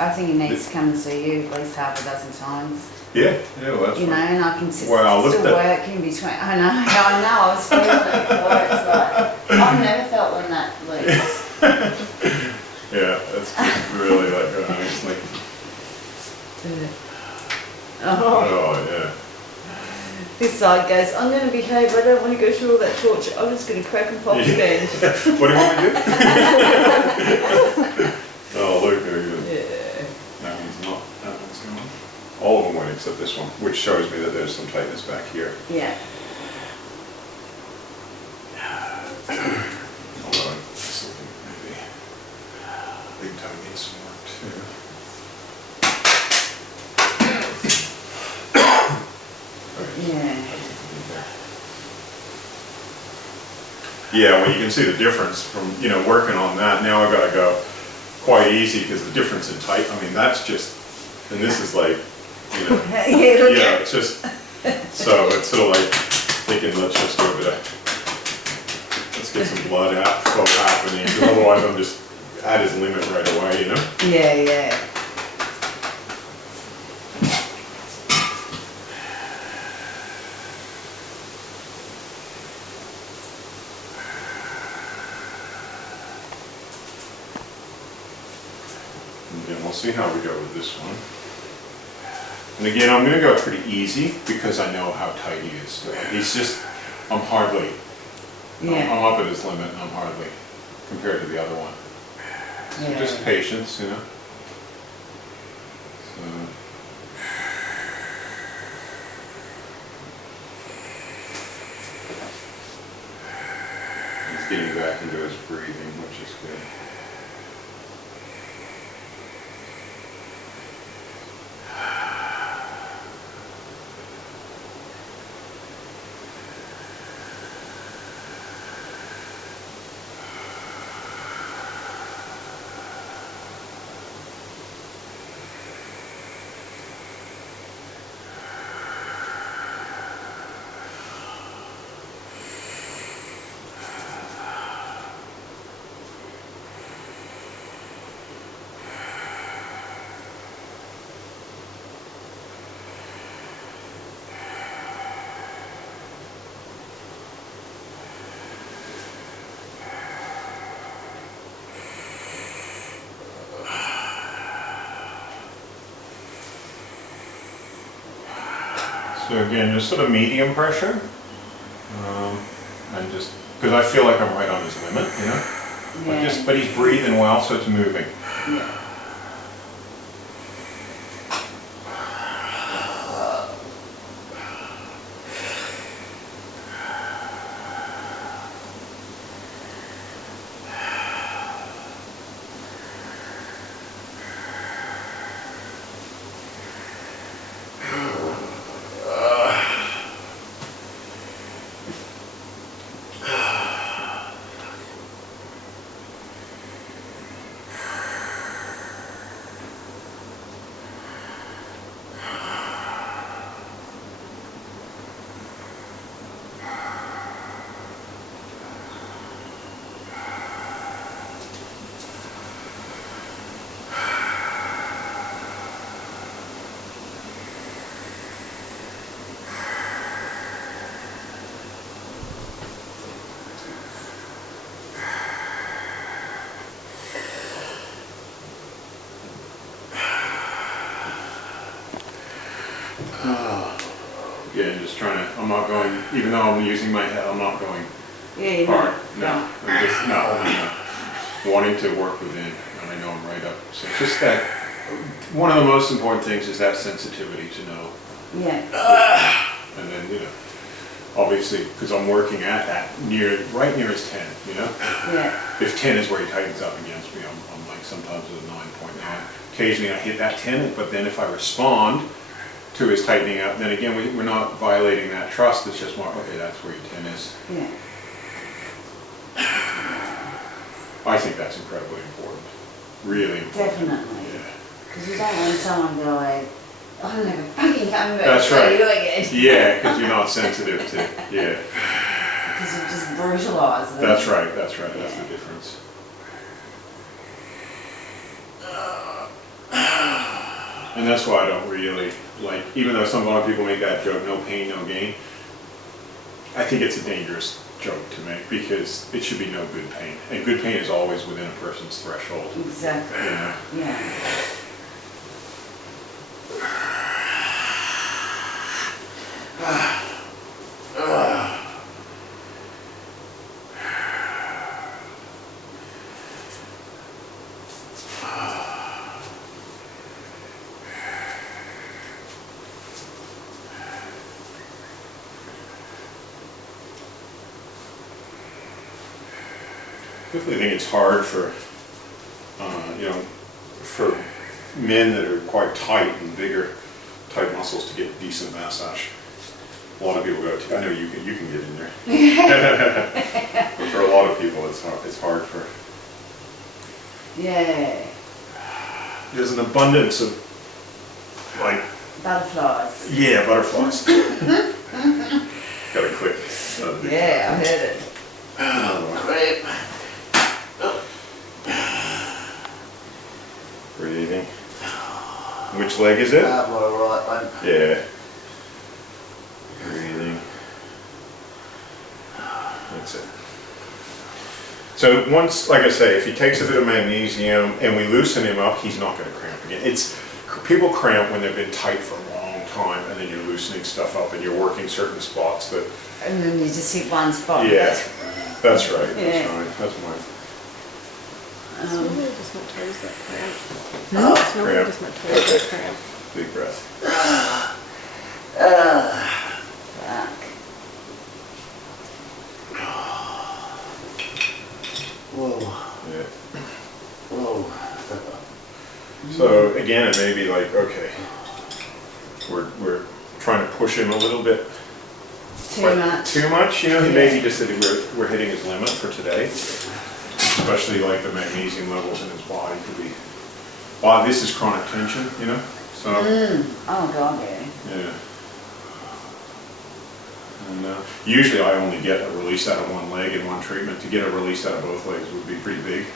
I think he needs to come and see you at least half a dozen times. Yeah, well, that's You know, fine. and I can still Well, work in between. I know, I was feeling it before. It's like, I've never felt when that leaks. Yeah, that's really like going nicely. Oh, yeah. This side goes, I'm going to behave, I don't want to go through all that torture. I'm just going to crack and pop again. What do you want to do? Oh, look, very good. Yeah. That one's not, that one's going. All of them went except this one, which shows me that there's some tightness back here. Yeah. Although I still think maybe big toe needs some work too. Yeah. Yeah, well, you can see the difference from, you know, working on that. Now I've got to go quite easy because the difference in tight, I mean, that's just, and this is like, you know, yeah, it's just, so it's sort of like thinking, let's just do a bit of, let's get some blood flow happening, because otherwise I'm just at his limit right away, you know? Yeah, yeah. And then we'll see how we go with this one. And again, I'm going to go pretty easy because I know how tight he is. He's just, I'm hardly, Yeah. I'm up at his limit and I'm hardly compared to the other one. So Yeah. just patience, you know. So. He's getting back into his breathing, which is good. So again, just sort of medium pressure, and just because I feel like I'm right on his limit, you know. Yeah. But he's breathing well, so it's moving. Yeah. Again, just trying to, I'm not going, even though I'm using my head, I'm not going Yeah, you hard. know. No, I'm just, no, I'm wanting to work within, and I know I'm right up. So it's just that, one of the most important things is that sensitivity to know. Yeah. And then, you know, obviously, because I'm working at that, right near his 10, you know? Yeah. If 10 is where he tightens up against me, I'm like sometimes at a 9.9. Occasionally I hit that 10, but then if I respond to his tightening up, then again, we're not violating that trust. It's just more, okay, that's where your 10 is. Yeah. I think that's incredibly important. Really important. Definitely. Yeah. Because you don't want someone going, I'm never fucking coming back That's to right. you again. Yeah, because you're not sensitive to, yeah. Because you've just brutalised them. That's right, that's right, that's Yeah. the difference. And that's why I don't really like, even though some other people make that joke, no pain, no gain, I think it's a dangerous joke to make because it should be no good pain. And good pain is always within a person's threshold. Exactly. Yeah. Yeah. Definitely think it's hard for, for men that are quite tight and bigger, tight muscles to get decent massage. A lot of people go, I know you can get in there. But for a lot of people, it's hard for. Yeah. There's an abundance of, like. Butterflies. Yeah, butterflies. Got a click. Yeah, I heard it. Great. Breathing. Which leg is it? My right one. Yeah. Breathing. That's it. So once, like I say, if he takes a bit of magnesium and we loosen him up, he's not going to cramp again. People cramp when they've been tight for a long time, and then you're loosening stuff up and you're working certain spots that. And then you just hit one spot. Yeah, that's right. Yeah. That's right. That's mine. It's normally just my toes that cramp. Cramp. It's normally just my toes that cramp. Big breath. Fuck. Whoa. Yeah. Whoa. So again, it may be like, okay, we're trying to push him a little bit. Too much. Too much, He may be just that we're hitting his limit for today. Especially like the magnesium levels in his body could be. Wow, this is chronic tension, So. Oh God, yeah. Yeah. And usually I only get a release out of one leg in one treatment. To get a release out of both legs would be pretty big,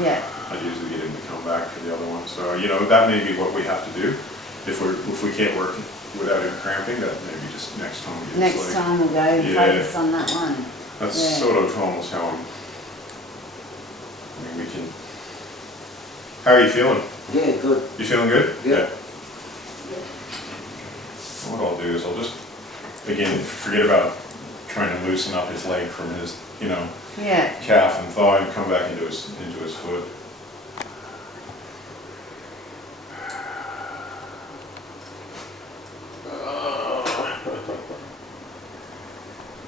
Yeah. I'd usually get him to come back for the other one. So, that may be what we have to do. If we can't work without him cramping, that maybe just next time we get Next time we'll go and focus on that one. That's Yeah. sort of almost how we can. How are you feeling? Yeah, good. You feeling good? Yeah. What I'll do is I'll just, again, forget about trying to loosen up his leg from his, Yeah. calf and thigh and come back into his foot.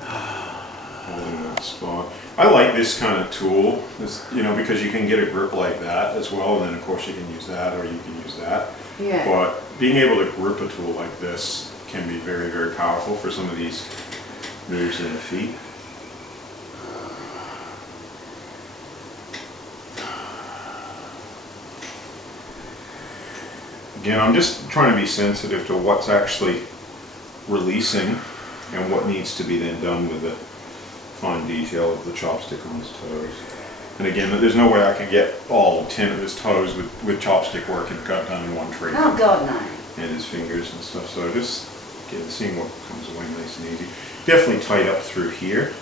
Holding that spot. I like this kind of tool, because you can get a grip like that as well, and then of course you can use that or you can use that. Yeah. But being able to grip a tool like this can be very, very powerful for some of these moves in the feet. Again, I'm just trying to be sensitive to what's actually releasing and what needs to be then done with the fine detail of the chopstick on his toes. And again, there's no way I can get all 10 of his toes with chopstick work and cut done in one treatment. Oh God, no. And his fingers and stuff. So just again, seeing what comes away nice and easy. Definitely tight up through here.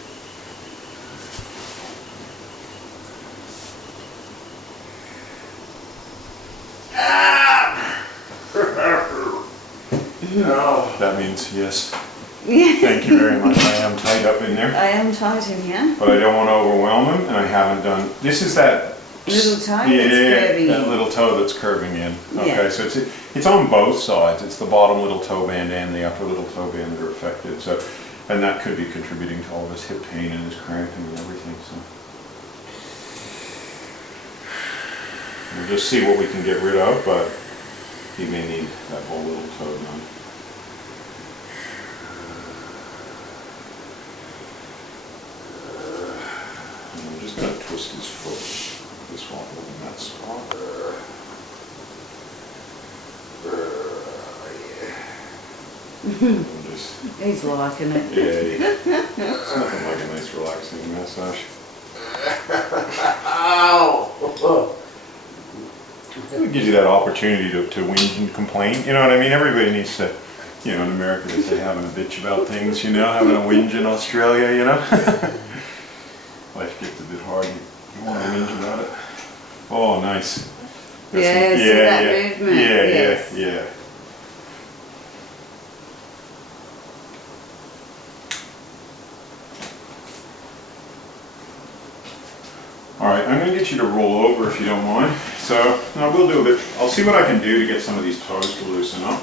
Oh. That means yes. Thank you very much. I am tied up in there. I am tight in here. But I don't want to overwhelm him, and I haven't done. This is that Little toe that's yeah, curving that in. little toe that's curving in. Okay, Yeah. so it's on both sides. It's the bottom little toe band and the upper little toe band that are affected. So, and that could be contributing to all this hip pain and his cramping and everything. So, we'll just see what we can get rid of, but he may need that whole little toe done. And I'm just going to twist his foot, this one, in that spot. And just, He's liking it. yeah, it's nothing like a nice relaxing massage. Ow! It gives you that opportunity to whinge and complain. You know what I mean? Everybody needs to, in America they say having a bitch about things, having a whinge in Australia, Life gets a bit hard. You want to whinge about it. Oh, nice. Yeah, see that movement? Yes. Yeah. All right, I'm going to get you to roll over if you don't mind. So I will do a bit. I'll see what I can do to get some of these toes to loosen up.